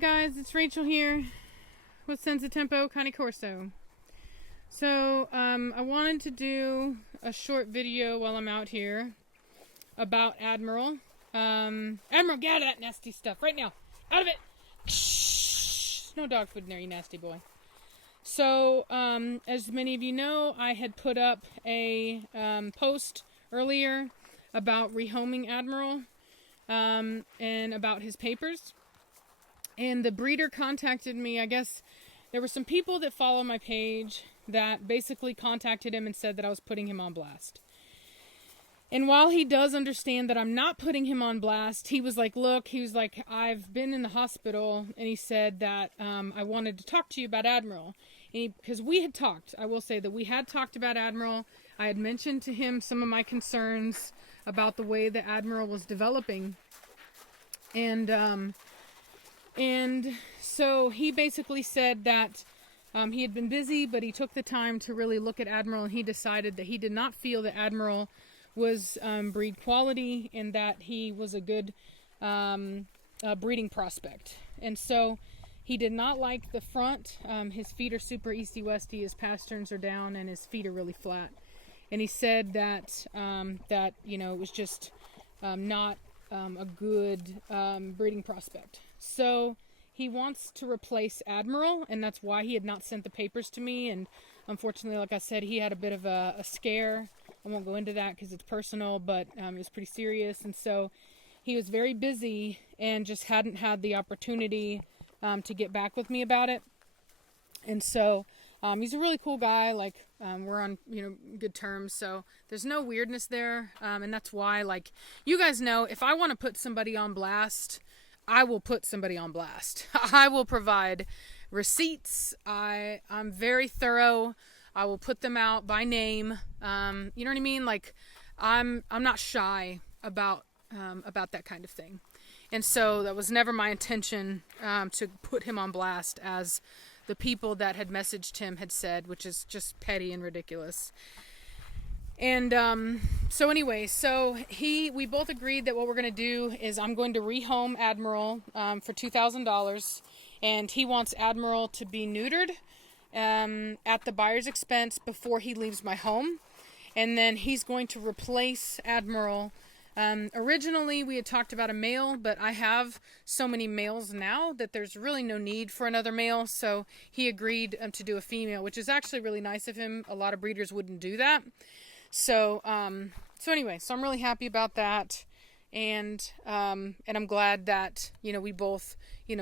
guys, it's Rachel here with Senza Tempo Cane Corso. So I wanted to do a short video while I'm out here about Admiral. Admiral, get out of that nasty stuff right now. Out of it! Shh. No dog food in there, you nasty boy. So as many of you know, I had put up a post earlier about Rehoming Admiral and about his papers. And the breeder contacted me. I guess there were some people that follow my page that basically contacted him and said that I was putting him on blast. And while he does understand that I'm not putting him on blast, he was like, I've been in the hospital, and he said that I wanted to talk to you about Admiral. Because we had talked, I will say that we had talked about Admiral. I had mentioned to him some of my concerns about the way the Admiral was developing. And so he basically said that he had been busy, but he took the time to really look at Admiral, and he decided that he did not feel that Admiral was breed quality and that he was a good breeding prospect. And so he did not like the front. His feet are super easty-westy, his pasterns are down, and his feet are really flat. And he said that, it was just not a good breeding prospect. So he wants to replace Admiral, and that's why he had not sent the papers to me. And unfortunately, like I said, he had a bit of a scare. I won't go into that because it's personal, but it was pretty serious. And so he was very busy and just hadn't had the opportunity to get back with me about it. And so he's a really cool guy. Like we're on good terms, so there's no weirdness there. And that's why, like, you guys know, if I want to put somebody on blast, I will put somebody on blast. I will provide receipts. I'm very thorough. I will put them out by name. You know what I mean? Like, I'm not shy about that kind of thing. And so that was never my intention to put him on blast, as the people that had messaged him had said, which is just petty and ridiculous. And so anyway, we both agreed that what we're going to do is I'm going to rehome Admiral for $2,000, and he wants Admiral to be neutered at the buyer's expense before he leaves my home. And then he's going to replace Admiral. Originally we had talked about a male, but I have so many males now that there's really no need for another male. So he agreed to do a female, which is actually really nice of him. A lot of breeders wouldn't do that. So anyway, so I'm really happy about that. And I'm glad that, we both,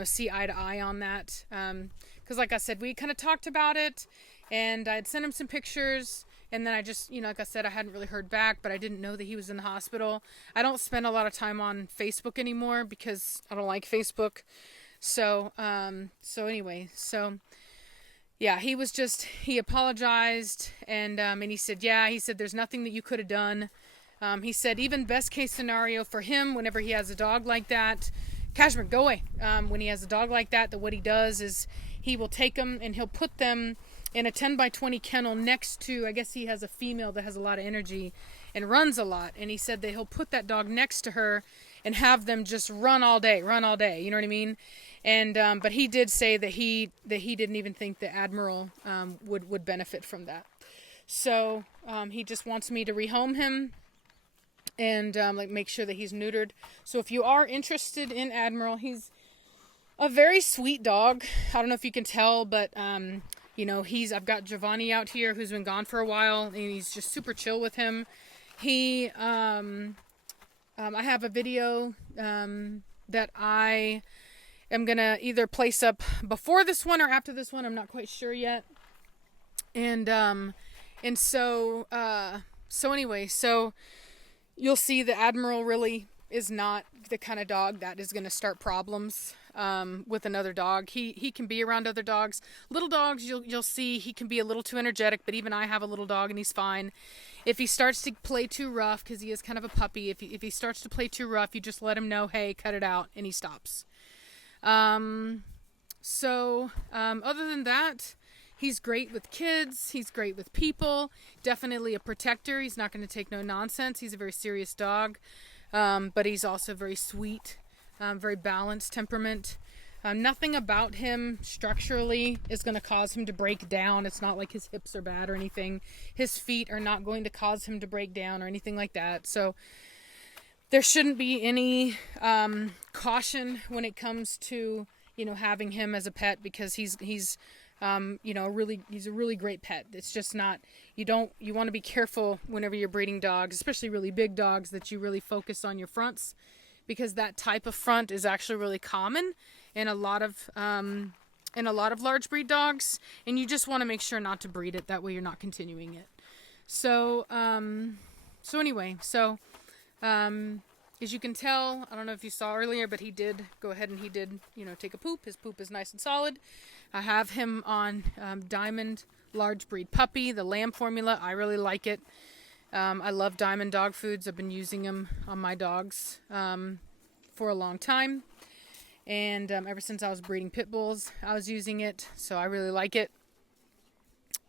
see eye to eye on that. 'Cause like I said, we kind of talked about it, and I had sent him some pictures, and then I just, like I said, I hadn't really heard back, but I didn't know that he was in the hospital. I don't spend a lot of time on Facebook anymore because I don't like Facebook. So anyway, yeah, he apologized, and he said, there's nothing that you could have done. He said, even best case scenario for him, whenever he has a dog like that, Cashmere, go away. When he has a dog like that, what he does is he will take them and he'll put them in a 10 by 20 kennel next to, I guess he has a female that has a lot of energy and runs a lot. And he said that he'll put that dog next to her and have them just run all day. You know what I mean? And, but he did say that he didn't even think the Admiral, would benefit from that. So, he just wants me to rehome him and, make sure that he's neutered. So if you are interested in Admiral, he's a very sweet dog. I don't know if you can tell, but, I've got Giovanni out here who's been gone for a while, and he's just super chill with him. I have a video, that I am going to either place up before this one or after this one. I'm not quite sure yet. And so anyway, you'll see the Admiral really is not the kind of dog that is going to start problems with another dog. He can be around other dogs. Little dogs, you'll see he can be a little too energetic, but even I have a little dog and he's fine. If he starts to play too rough, because he is kind of a puppy, if he starts to play too rough, you just let him know, hey, cut it out, and he stops. Other than that, he's great with kids. He's great with people. Definitely a protector. He's not going to take no nonsense. He's a very serious dog. But he's also very sweet, very balanced temperament. Nothing about him structurally is going to cause him to break down. It's not like his hips are bad or anything. His feet are not going to cause him to break down or anything like that. So there shouldn't be any caution when it comes to, you know, having him as a pet, because he's you know, he's a really great pet. It's just not, you want to be careful whenever you're breeding dogs, especially really big dogs, that you really focus on your fronts, because that type of front is actually really common in a lot of large breed dogs, and you just want to make sure not to breed it. That way you're not continuing it. So anyway, as you can tell, I don't know if you saw earlier, but he did go ahead and he did, you know, take a poop. His poop is nice and solid. I have him on Diamond Large Breed Puppy, the lamb formula. I really like it. I love Diamond dog foods. I've been using them on my dogs for a long time. And ever since I was breeding pit bulls, I was using it. So I really like it.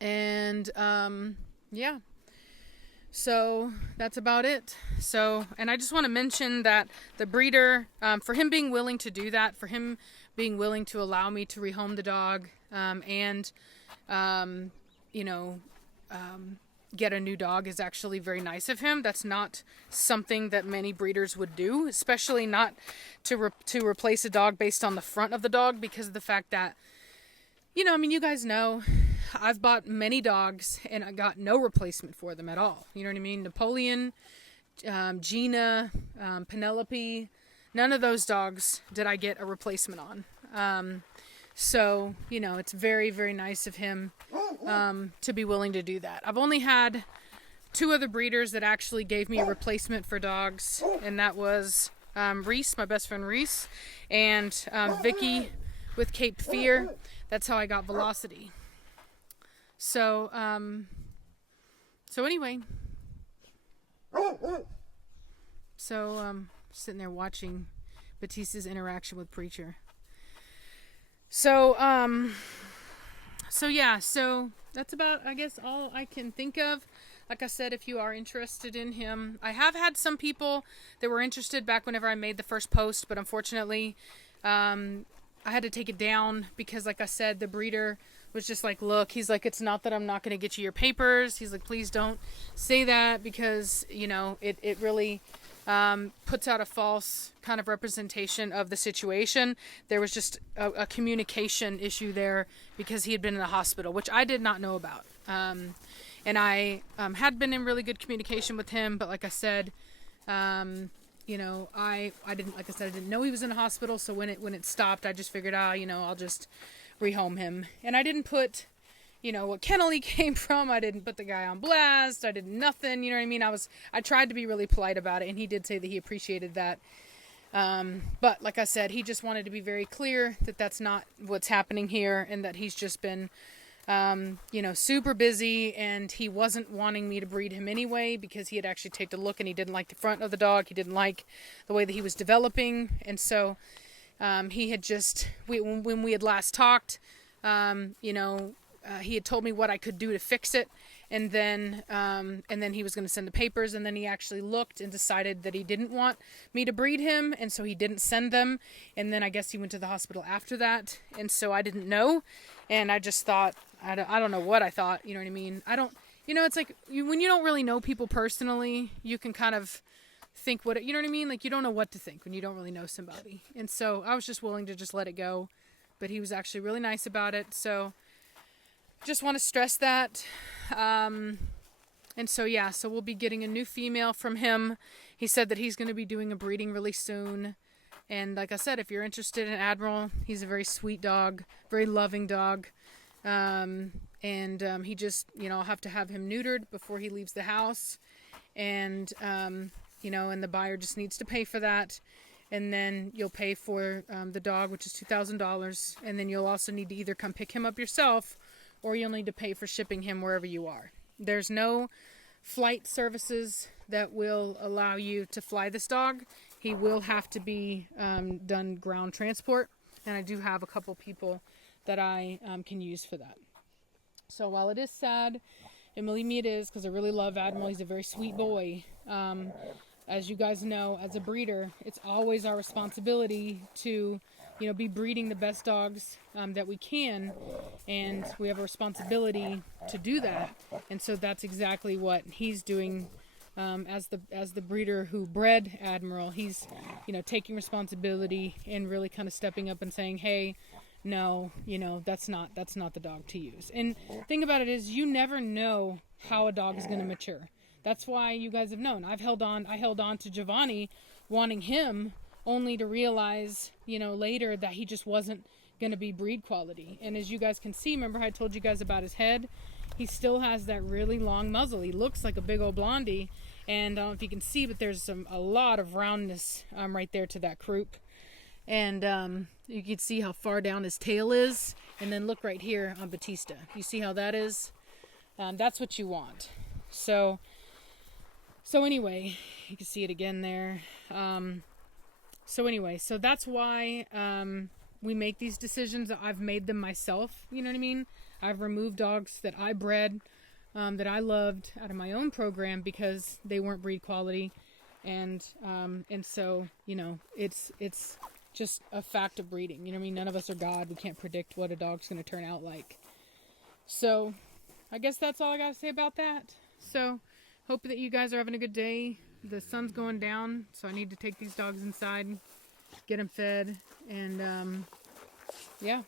And yeah. So that's about it. So, and I just want to mention that the breeder, for him being willing to do that, for him being willing to allow me to rehome the dog, and, you know, get a new dog, is actually very nice of him. That's not something that many breeders would do, especially not to replace a dog based on the front of the dog, because of the fact that, you know, I mean, you guys know, I've bought many dogs and I got no replacement for them at all. You know what I mean? Napoleon, Gina, Penelope, none of those dogs did I get a replacement on. So, you know, it's very, very nice of him to be willing to do that. I've only had 2 other breeders that actually gave me a replacement for dogs, and that was Reese, my best friend Reese, and Vicky with Cape Fear. That's how I got Velocity. So, anyway, sitting there watching Batista's interaction with Preacher. So yeah, so that's about, I guess, all I can think of. Like I said, if you are interested in him, I have had some people that were interested back whenever I made the first post, but unfortunately, I had to take it down because, like I said, the breeder was just like, look, he's like, it's not that I'm not going to get you your papers. He's like, please don't say that, because, you know, it really puts out a false kind of representation of the situation. There was just a communication issue there because he had been in the hospital, which I did not know about. And I had been in really good communication with him, but like I said, you know, I didn't, like I said, I didn't know he was in a hospital. So when it stopped, I just figured, you know, I'll just rehome him. And I didn't put, you know, what kennel he came from. I didn't put the guy on blast. I did nothing. You know what I mean? I tried to be really polite about it, and he did say that he appreciated that. But like I said, he just wanted to be very clear that that's not what's happening here, and that he's just been, you know, super busy, and he wasn't wanting me to breed him anyway, because he had actually taken a look and he didn't like the front of the dog. He didn't like the way that he was developing. And so, he had just, when we had last talked, you know, he had told me what I could do to fix it. And then he was going to send the papers, and then he actually looked and decided that he didn't want me to breed him. And so he didn't send them. And then I guess he went to the hospital after that. And so I didn't know. And I just thought, I don't know what I thought, you know what I mean? You know, it's like when you don't really know people personally, you can kind of think you know what I mean? Like, you don't know what to think when you don't really know somebody. And so I was just willing to just let it go, but he was actually really nice about it. So just want to stress that. And so, yeah, so we'll be getting a new female from him. He said that he's going to be doing a breeding really soon. And like I said, if you're interested in Admiral, he's a very sweet dog, very loving dog. He just, you know, I'll have to have him neutered before he leaves the house. And, you know, and the buyer just needs to pay for that. And then you'll pay for the dog, which is $2,000. And then you'll also need to either come pick him up yourself, or you'll need to pay for shipping him wherever you are. There's no flight services that will allow you to fly this dog. He will have to be done ground transport. And I do have a couple people that I can use for that. So while it is sad, and believe me it is, because I really love Admiral, he's a very sweet boy. As you guys know, as a breeder, it's always our responsibility to be breeding the best dogs that we can, and we have a responsibility to do that. And so that's exactly what he's doing as the breeder who bred Admiral. He's taking responsibility and really kind of stepping up and saying, hey, no, that's not the dog to use. And the thing about it is, you never know how a dog is going to mature. That's why you guys have known. I held on to Giovanni, wanting him, only to realize, later that he just wasn't going to be breed quality. And as you guys can see, remember how I told you guys about his head? He still has that really long muzzle. He looks like a big old blondie. And I don't know if you can see, but there's a lot of roundness right there to that croup. And you can see how far down his tail is. And then look right here on Batista. You see how that is? That's what you want. So anyway, you can see it again there. So that's why we make these decisions. I've made them myself, you know what I mean? I've removed dogs that I bred, that I loved out of my own program because they weren't breed quality. And so, it's just a fact of breeding. You know what I mean? None of us are God. We can't predict what a dog's going to turn out like. So I guess that's all I got to say about that. So hope that you guys are having a good day. The sun's going down, so I need to take these dogs inside, get them fed, and yeah,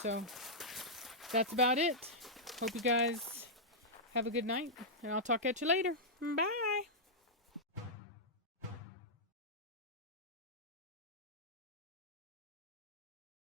so that's about it. Hope you guys have a good night, and I'll talk at you later. Bye.